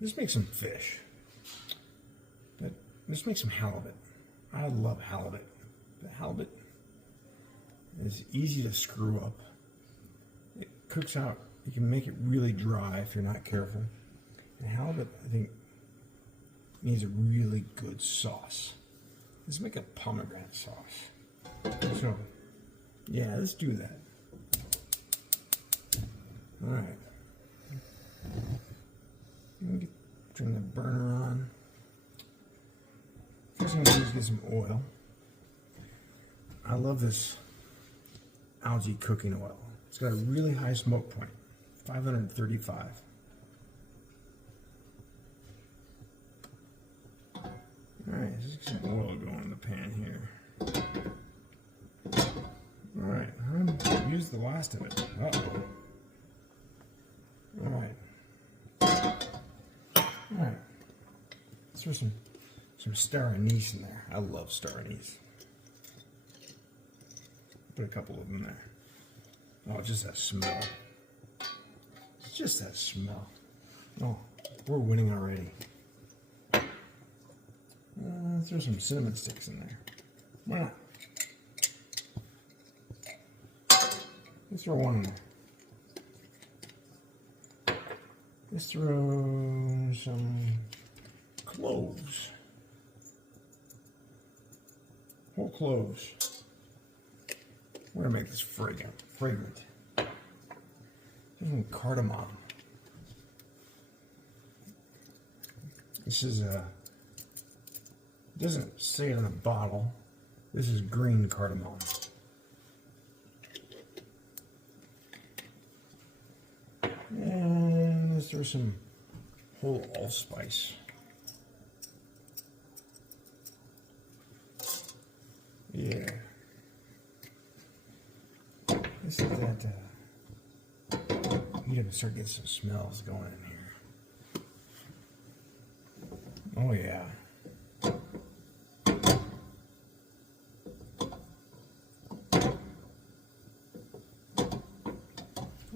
let's make some fish. But let's make some halibut. I love halibut. The halibut is easy to screw up. It cooks out. You can make it really dry if you're not careful. And halibut, I think, needs a really good sauce. Let's make a pomegranate sauce. So, yeah, let's do that. All right. Turn the burner on. First thing I'm going to do is get some oil. I love this algae cooking oil. It's got a really high smoke point, 535. All right, let's get some oil going in the pan here. All right, I'm use the last of it. Uh-oh. All right. All right. Let's throw some star anise in there. I love star anise. Put a couple of them there. Oh, just that smell. It's just that smell. Oh, we're winning already. Throw some cinnamon sticks in there. Why not? Let's throw one in there. Let's throw some cloves. Whole cloves. We're gonna make this fragrant. Some cardamom. This is doesn't say it on the bottle. This is green cardamom. And let's throw some whole allspice. Yeah. Let's let that heat up and start getting some smells going in here. Oh yeah.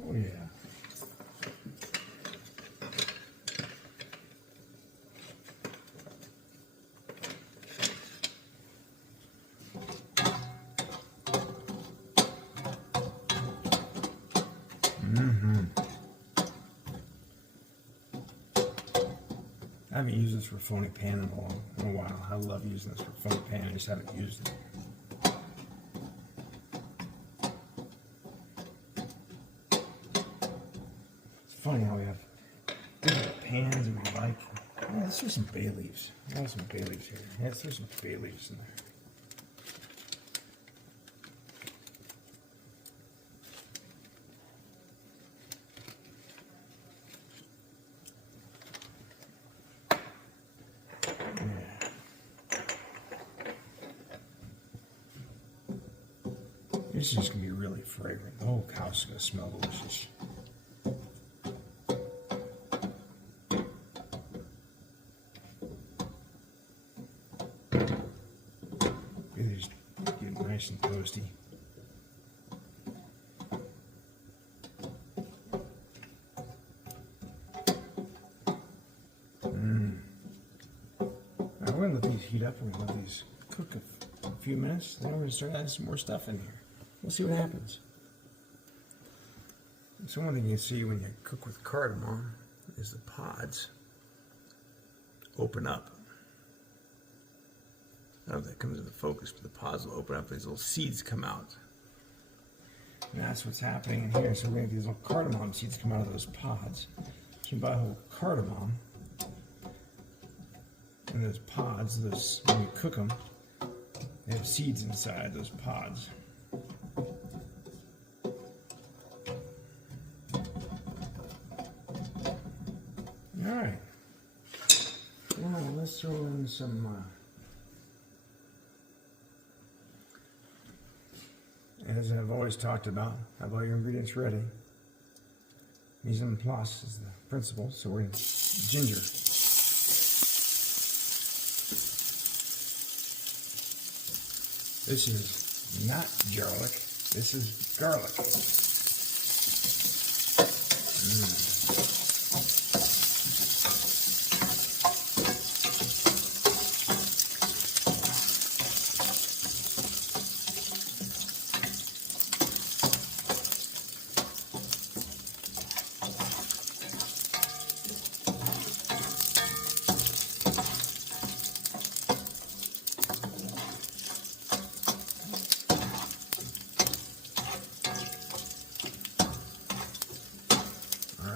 Oh yeah. I haven't used this for phony pan in a while. I love using this for phony pan. I just haven't used it. It's funny how we have different pans that we like. Yeah, let's throw some bay leaves. I have some bay leaves here. Yeah, let's throw some bay leaves in there. This is going to be really fragrant. The whole house is going to smell delicious. These get nice and toasty. Now we're going to let these heat up. We're going to let these cook a few minutes. Then we're going to start adding some more stuff in here. We'll see what happens. So one thing you see when you cook with cardamom is the pods open up. I don't know if that comes into focus, but the pods will open up. These little seeds come out. And that's what's happening in here. So we're going to get these little cardamom seeds come out of those pods. So you buy a whole cardamom. And those pods, when you cook them, they have seeds inside those pods. Alright, now let's throw in some, as I've always talked about, have all your ingredients ready. Mise en place is the principle, so we're going to ginger. This is not garlic, this is garlic.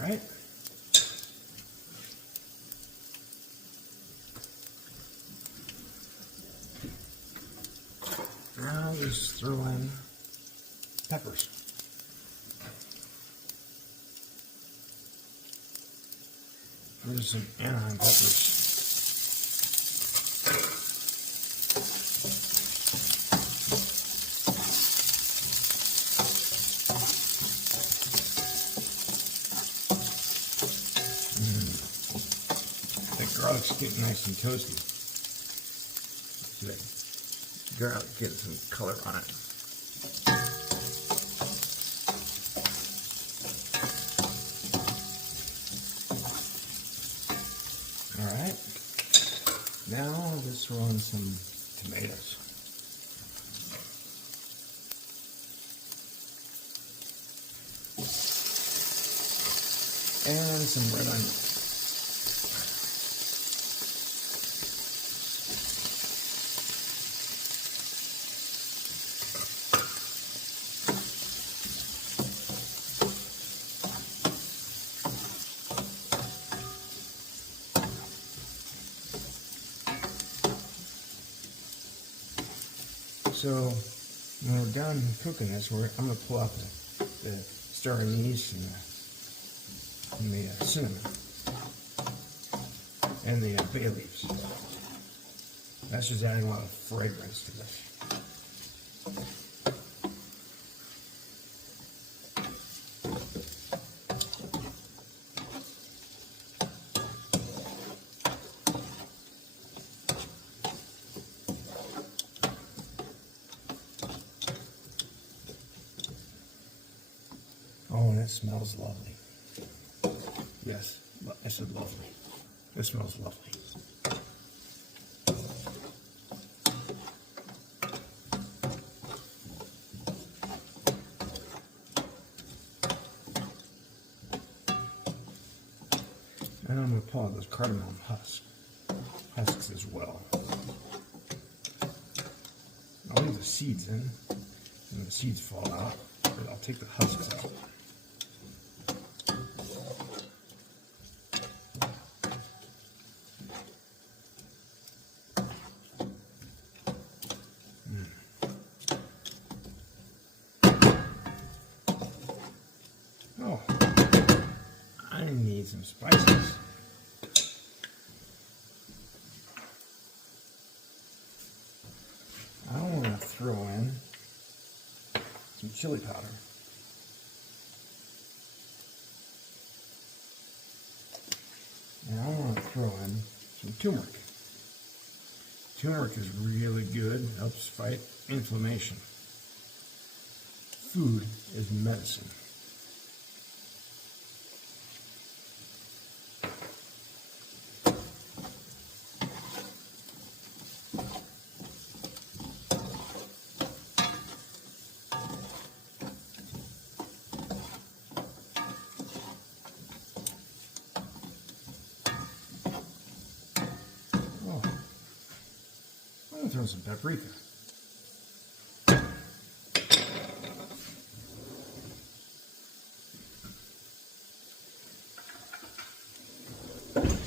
right. Now just throw in peppers. There's some Anaheim peppers. That garlic's getting nice and toasty. See that garlic getting some color on it. Alright, now I'll just throw in some tomatoes. And some red onions. So when we're done cooking this, I'm going to pull out the star anise and the cinnamon and the bay leaves. That's just adding a lot of fragrance to this. Oh, and it smells lovely. Yes, I said lovely. It smells lovely. And I'm going to pull out those cardamom husks as well. I'll leave the seeds in, and the seeds fall out, but I'll take the husks out. Oh, I need some spices. I want to throw in some chili powder. And I want to throw in some turmeric. Turmeric is really good, helps fight inflammation. Food is medicine. I'm going to throw some paprika.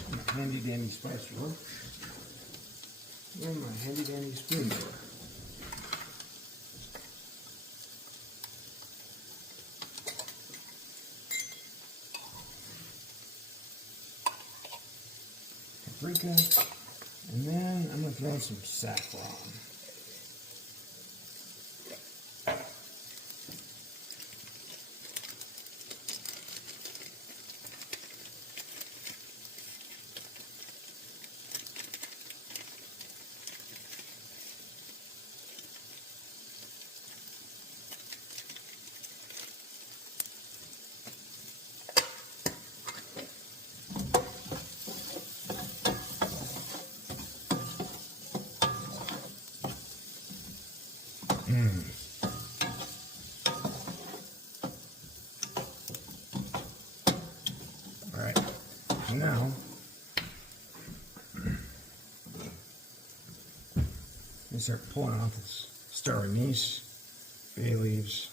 My handy dandy spice drawer. And my handy dandy spoon drawer. Paprika. And then I'm going to throw in some saffron. All right, now you start pulling off this star anise, bay leaves,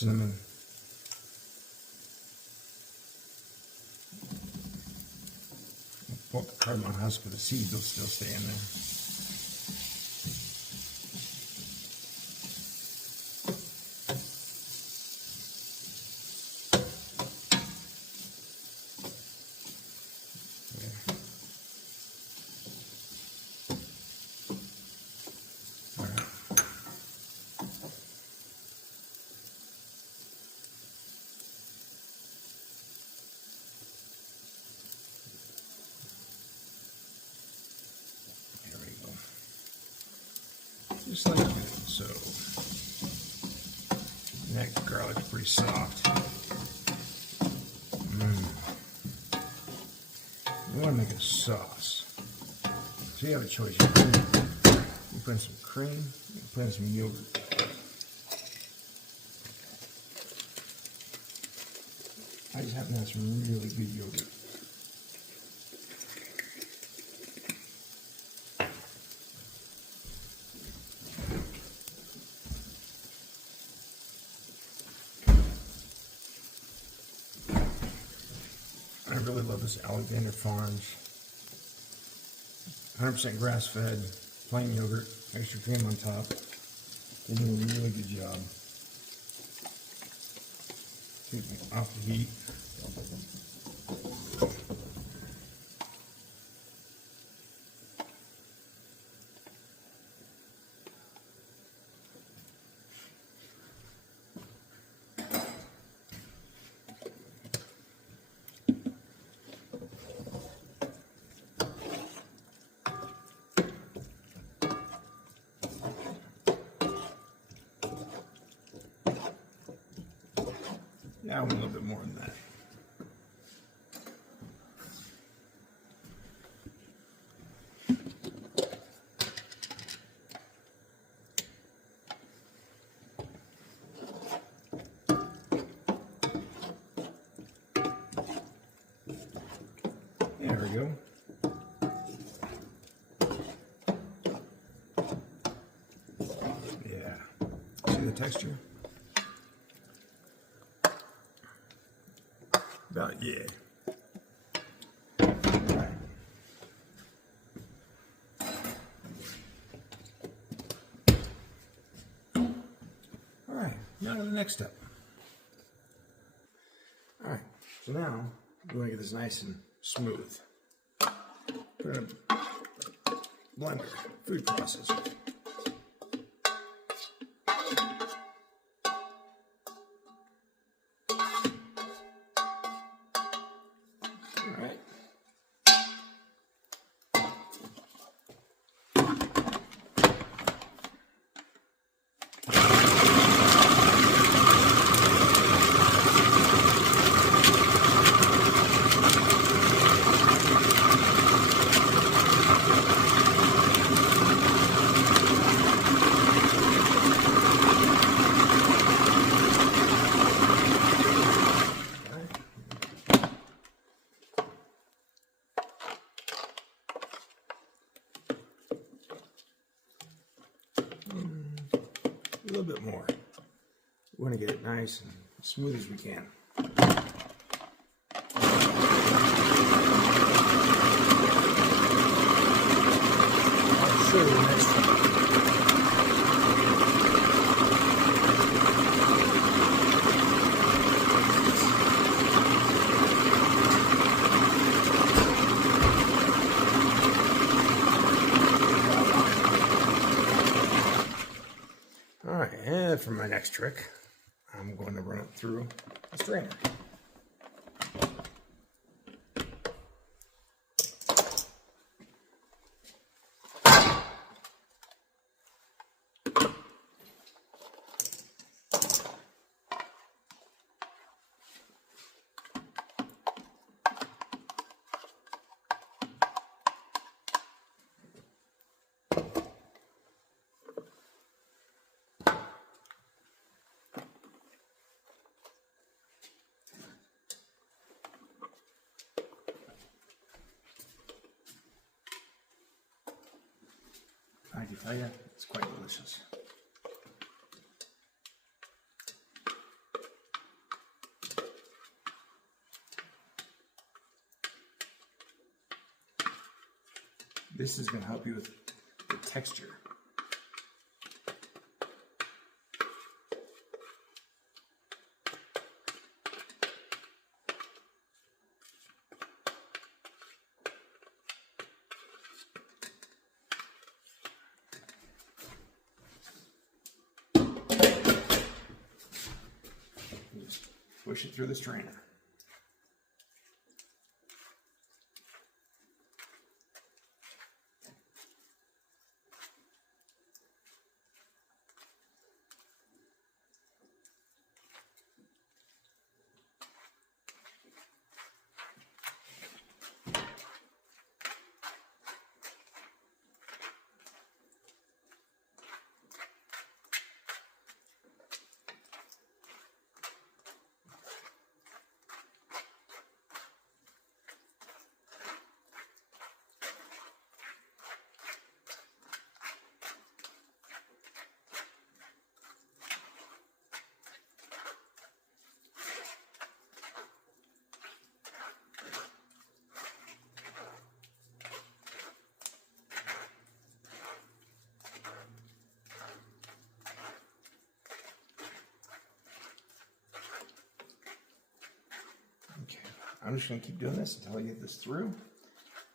cinnamon. Pull the cardamom husk, but the seeds will still stay in there. Just like that. So, that garlic's pretty soft. You want to make a sauce. So you have a choice. You put in some cream, you put in some yogurt. I just happen to have some really good yogurt. I really love this Alexander Farms 100% grass-fed, plain yogurt, extra cream on top. They do a really good job. Take it off the heat. Yeah, I want a little bit more than that. There we go. Yeah. See the texture? About, yeah. All right, now to the next step. All right, so now we want to get this nice and smooth. Put it in a blender, food processor. All right. A little bit more. We want to get it nice and smooth as we can. I'll show you the next one. All right, and for my next trick, I'm going to run it through a strainer. I can tell you, it's quite delicious. This is going to help you with the texture. Just push it through the strainer. I'm just going to keep doing this until I get this through,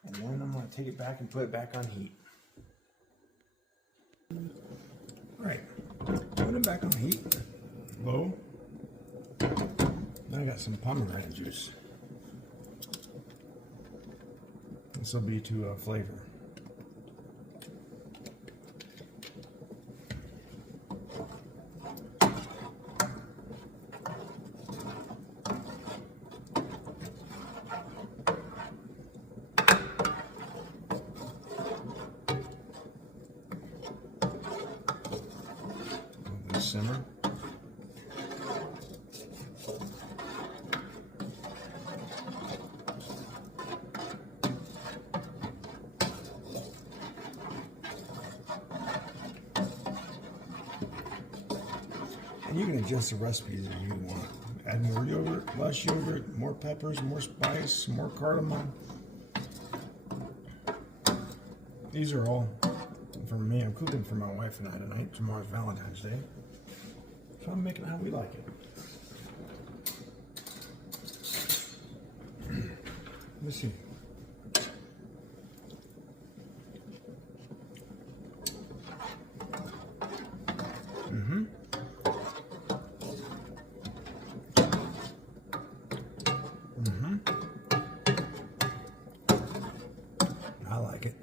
and then I'm going to take it back and put it back on heat. All right, put it back on heat, low. Then I got some pomegranate juice. This will be to flavor. Simmer. And you can adjust the recipes if you want. Add more yogurt, less yogurt, more peppers, more spice, more cardamom. These are all for me. I'm cooking for my wife and I tonight. Tomorrow's Valentine's Day. So I'm making it how we like it. Let's see. I like it.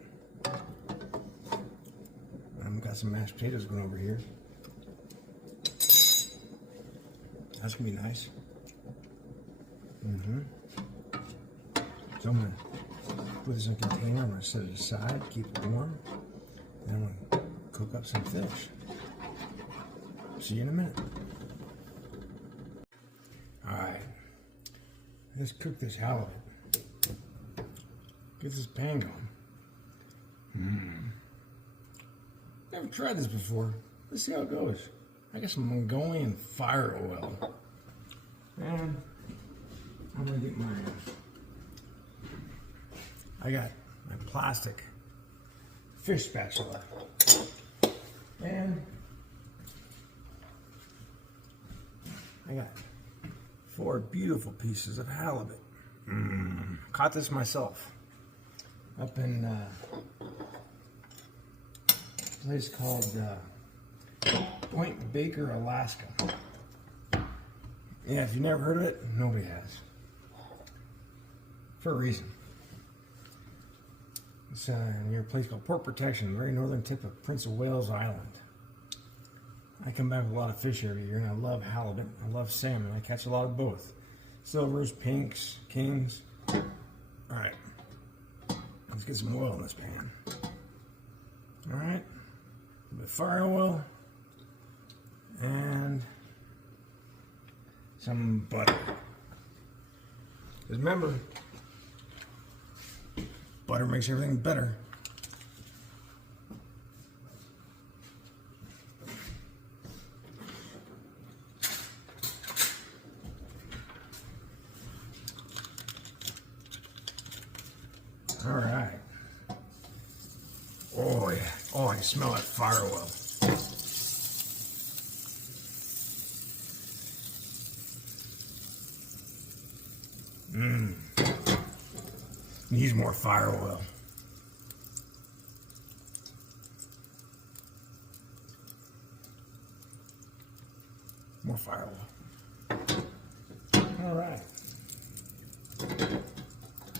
I've got some mashed potatoes going over here. That's gonna be nice. So I'm gonna put this in a container. I'm gonna set it aside, keep it warm. Then I'm gonna cook up some fish. See you in a minute. All right, let's cook this halibut. Get this pan going. Never tried this before. Let's see how it goes. I got some Mongolian fire oil. And I'm gonna get I got my plastic fish spatula. And I got 4 beautiful pieces of halibut. Caught this myself up in a place called Point Baker, Alaska. Yeah, if you've never heard of it, nobody has. For a reason. It's near a place called Port Protection, the very northern tip of Prince of Wales Island. I come back with a lot of fish every year, and I love halibut. I love salmon. I catch a lot of both. Silvers, pinks, kings. All right. Let's get some oil in this pan. All right. A bit of fire oil. And some butter. Because remember, butter makes everything better. All right. Oh yeah. Oh, I smell that fire oil. Mmm. Needs more fire oil. More fire oil. All right.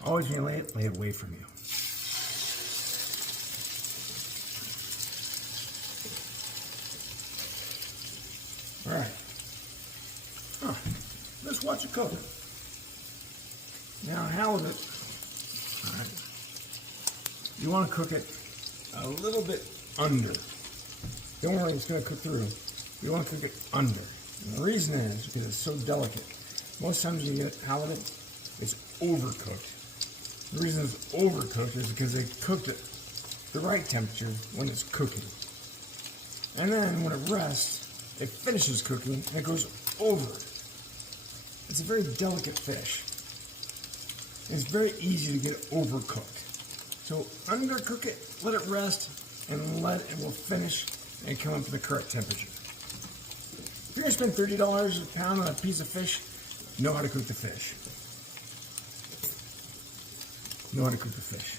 Always when you lay it away from you. All right. Let's watch it cook. Now, halibut. All right. You want to cook it a little bit under. Don't worry, it's going to cook through. You want to cook it under. And the reason is because it's so delicate. Most times you get halibut, it's overcooked. The reason it's overcooked is because they cooked it the right temperature when it's cooking. And then when it rests, it finishes cooking and it goes over. It's a very delicate fish. It's very easy to get overcooked. So undercook it, let it rest, and it will finish and come up to the correct temperature. If you're gonna spend $30 a pound on a piece of fish, know how to cook the fish. Know how to cook the fish.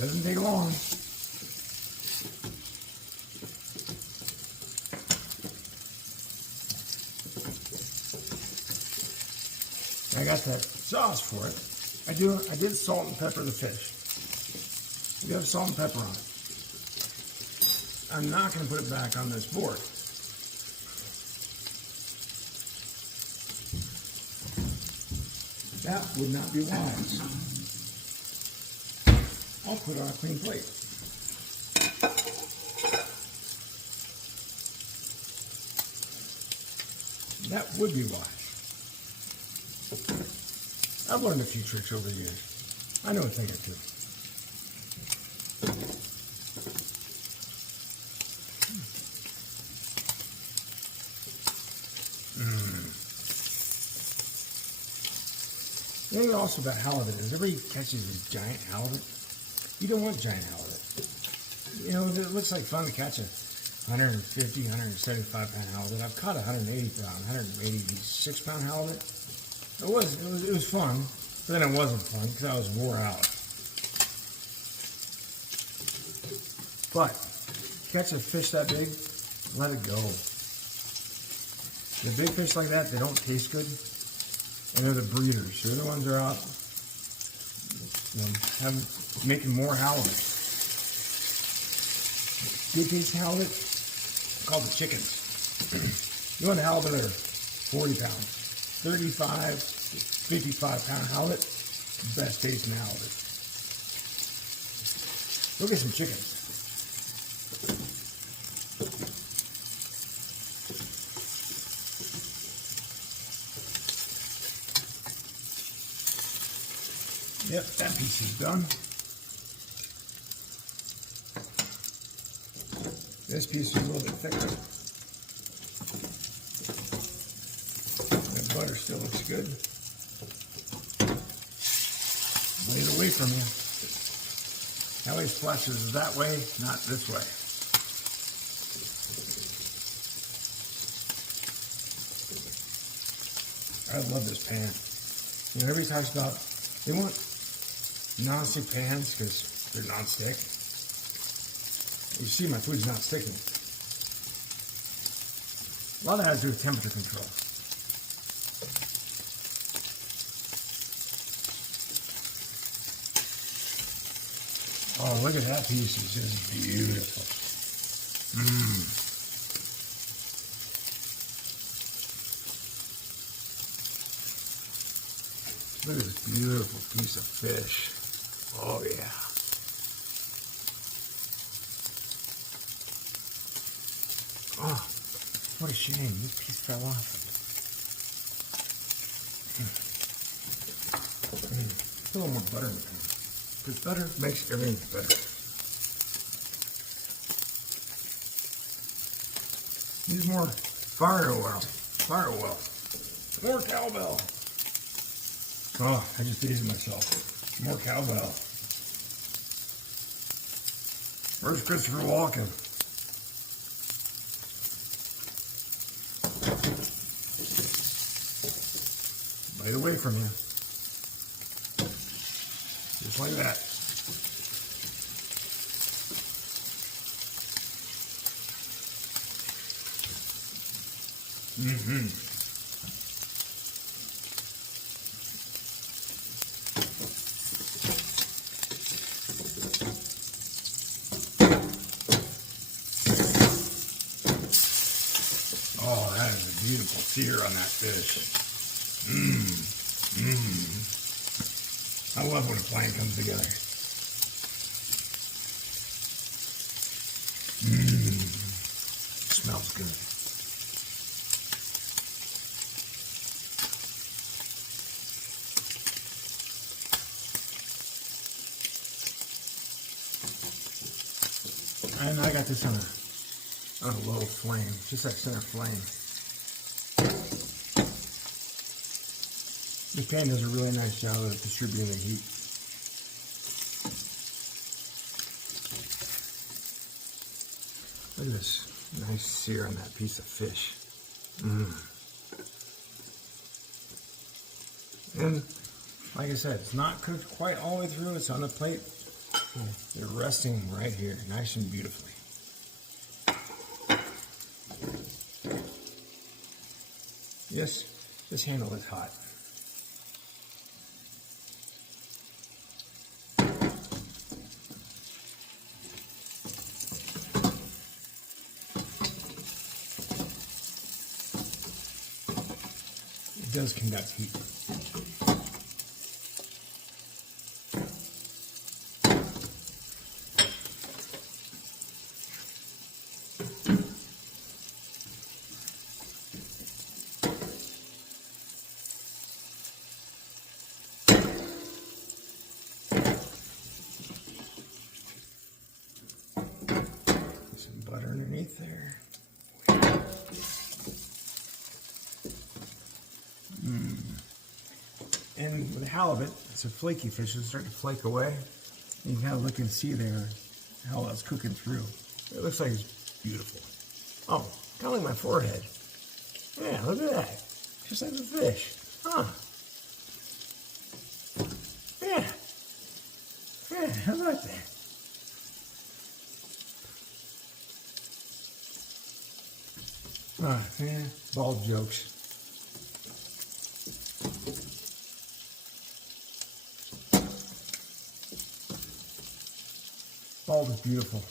Doesn't take long. I got the sauce for it. I did salt and pepper the fish. We have salt and pepper on it. I'm not going to put it back on this board. That would not be wise. I'll put it on a clean plate. That would be wise. I've learned a few tricks over the years. I know a thing or two. The thing also about halibut is everybody catches a giant halibut. You don't want giant halibut. You know, it looks like fun to catch a 150, 175 pound halibut. I've caught a 180 pound, 186 pound halibut. It was fun, but then it wasn't fun because I was wore out. But catch a fish that big, let it go. The big fish like that, they don't taste good, and they're the breeders. They're the ones that are out, making more halibut. Good tasting halibut, called the chickens. You want a halibut that are 40 pounds. 35, 55 pound halibut, best tasting halibut. Go get some chickens. Yep, that piece is done. This piece is a little bit thicker. The butter still looks good. Lay it away from you. Ellie's flesh is that way, not this way. I love this pan. You know, everybody talks about, they want non-stick pans because they're non-stick. You see my food's not sticking. A lot of that has to do with temperature control. Oh, look at that piece. It's just beautiful. Look at this beautiful piece of fish. Oh, yeah. Oh, what a shame. This piece fell off. Put a little more butter in the pan. Because butter makes everything better. Use more fire oil. Fire oil. More cowbell. Oh, I just dated myself. More cowbell. Where's Christopher Walken? Bite away from you. Just like that. Oh, that is a beautiful sear on that fish. I love when a plan comes together. Smells good. And I got this on a low flame, just that center flame. This pan does a really nice job of distributing the heat. Look at this nice sear on that piece of fish. And like I said, it's not cooked quite all the way through. It's on the plate. They're resting right here, nice and beautifully. Yes, this handle is hot. It does conduct heat. Some butter underneath there. And with halibut, it's a flaky fish. It'll start to flake away. You can kind of look and see there how it's cooking through. It looks like it's beautiful. Oh, kind of like my forehead. Yeah, look at that. Just like the fish. Huh. Yeah. Yeah, how about that? Man, bald jokes. Bald is beautiful.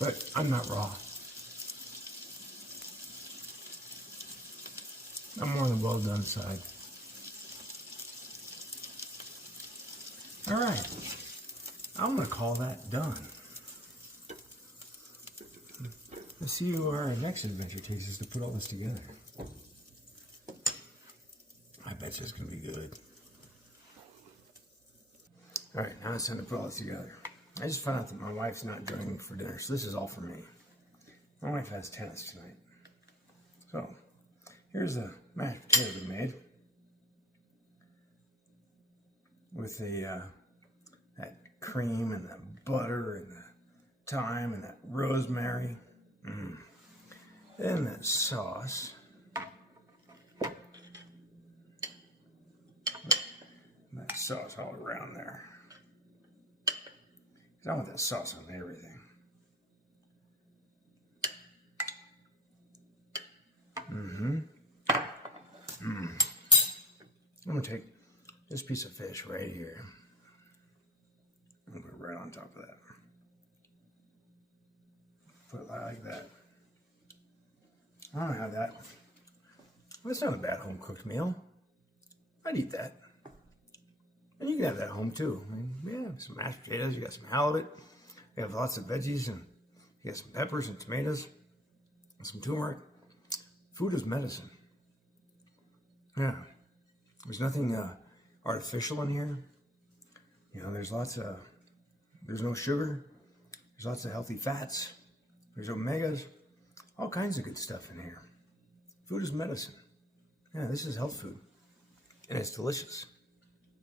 But I'm not raw. I'm more on the well done side. All right, I'm gonna call that done. Let's see where our next adventure takes us to put all this together. I bet you it's gonna be good. All right, now it's time to put all this together. I just found out that my wife's not joining me for dinner, so this is all for me. My wife has tennis tonight. So, here's the mashed potatoes we made. With the, that cream and the butter and the thyme and that rosemary. Then that sauce. That sauce all around there. Because I want that sauce on everything. I'm going to take this piece of fish right here. I'm going to put it right on top of that. Put it like that. I'm going to have that That's not a bad home cooked meal. I'd eat that. And you can have that at home too. I mean, yeah, some mashed potatoes, you got some halibut, you have lots of veggies, and you got some peppers and tomatoes, and some turmeric. Food is medicine. Yeah. There's nothing artificial in here. You know, there's no sugar. There's lots of healthy fats. There's omegas. All kinds of good stuff in here. Food is medicine. Yeah, this is health food. And it's delicious.